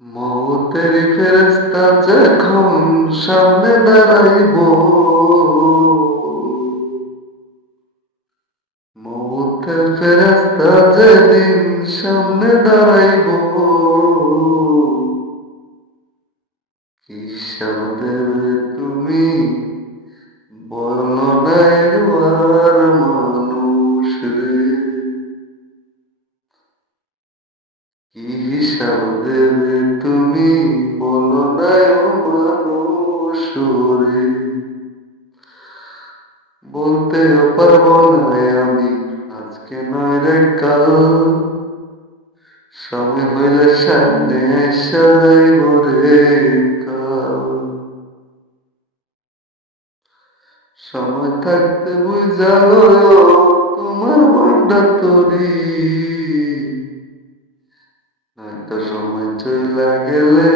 মৌতের ফেরেশতা যখন সামনে দাঁড়াইব, মৌতের ফেরেশতা যেদিন সামনে দাঁড়াইব, কি হিসাব দেবে তুমি বলো না একবার মানুষ রে, কি হিসাব দেবে তুমি বলো না মানুষ রে। বলতেও পারবো না আমি আজকে নয় রে কাল, সময় হইলে সামনে এসে যাইব রে কাল। সময় থাকতে বুঝা লইও তোমার মনটা তরি, নয়তো সময় চইলা গেলে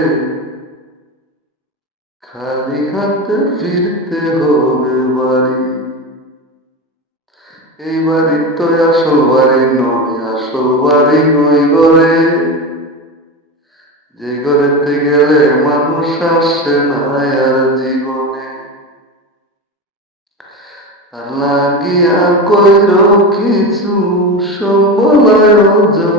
খালি হাতে ফিরতে হবে বাড়ি। এই বাড়ি তো আসল বাড়ি নয়, আসল বাড়ি নয় ঘরে, যে ঘরেতে গেলে মানুষ আসে না আর জীবনে। আর লাগিয়া কইর কিছু সম্বল আয়োজন,